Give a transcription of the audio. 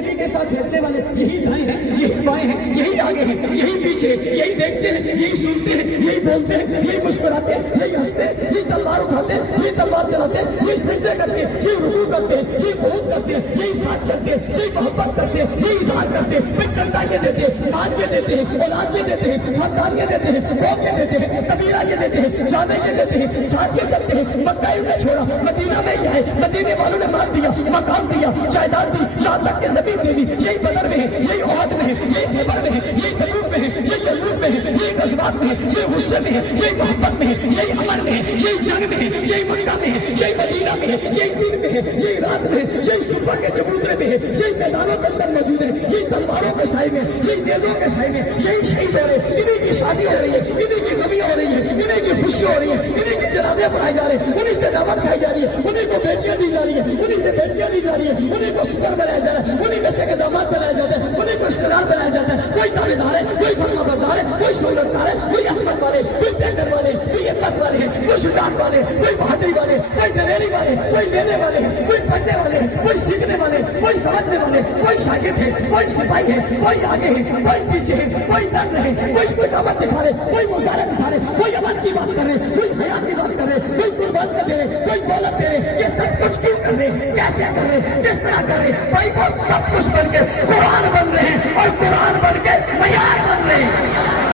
نبی کے ساتھ پھرنے والے یہی دائیں ہیں، یہی بائیں ہیں، یہی آگے ہیں، یہی پیچھے ہیں، یہی دیکھتے ہیں، یہی سنتے ہیں، یہی بولتے ہیں، یہی مسکراتے ہیں، یہی ہنستے ہیں، یہی تلوار اٹھاتے ہیں، یہی تلوار چلاتے ہیں، یہی سجدے کرتے ہیں، یہی رکوع کرتے ہیں، یہی قنوت کرتے ہیں، یہی ساتھ چلتے ہیں، یہی محبت کرتے ہیں، یہی اظہار کرتے ہیں، پھر چندہ یہ دیتے ہیں، مال یہ دیتے ہیں، اولاد یہ دیتے ہیں، خاندان یہ دیتے ہیں، قوم یہ دیتے ہیں، قبیلہ یہ دیتے ہیں، جامع یہ دیتے ہیں، ساتھ یہ چلتے ہیں، مکہ نے چھوڑا مدینہ میں ہی آئے، مدینے والوں نے مال دیا، مکان دیا، جائیداد دی، یہاں تک کہ زمین دے دی، یہی بدر میں ہے، یہی احد میں ہے، یہی خیبر میں ہے، یہی تبوک میں ہے، یہی یرموک میں ہے، یہی غزوات میں ہے، یہی غصے میں ہے، یہی محبت میں ہے، یہی امن میں ہے، یہی جنگ میں ہے، یہی مکہ میں ہے، یہی مدینہ میں ہے، یہی دن میں ہے، یہی رات میں ہے، یہی صبح کے چبوترے میں ہے، یہی میدانوں کے اندر موجود ہے، یہی تلواروں کے سائے میں، یہی نیزوں کے سائے میں، یہی شہید ہو رہے ہیں، انہیں کی شادی ہو رہی ہے، انہیں کی غمی ہو رہی ہے، انہیں کی خوشی ہو رہی ہے، انہیں کی جنازے پڑھائے جا رہے ہیں، انہیں سے دعوت کھائی جا رہی ہے، انہیں کو بیٹیاں دی جا رہی ہے، انہیں سے بیٹیاں دی جا رہی ہے، انہیں کو سفر بنایا جا رہا ہے، انہیں میں سے کے داماد بنایا جاتا ہے، انہیں کو رشتےدار بنایا جاتا ہے، کوئی دعوے دار ہے، کوئی فرما بردار ہے، کوئی سہولت دار ہے، کوئی عصمت والے، کوئی ٹینڈر والے، کوئی ہمت والے، کوئی شجاعت والے، کوئی بہادری والے، کوئی دلیری والے، کوئی لینے والے، کوئی پڑھنے والے، کوئی سیکھنے والے، کوئی سمجھنے والے، کوئی شاگرد ہے، کوئی سپاہی ہے، کوئی آگے ہے، کوئی پیچھے ہے، کوئی درد ہے، کوئی استقامت دکھا رہے، کوئی مظاہرہ دکھا رہے، کوئی امن کی بات کر رہے، کوئی حیات کی بات کر رہے، کوئی قربان کر دے رہے، کوئی دولت دے رہے، یہ سب کچھ کیوں کر رہے، کیسے کر رہے، کس طرح کر رہے، بھائی وہ سب کچھ کر کے قرآن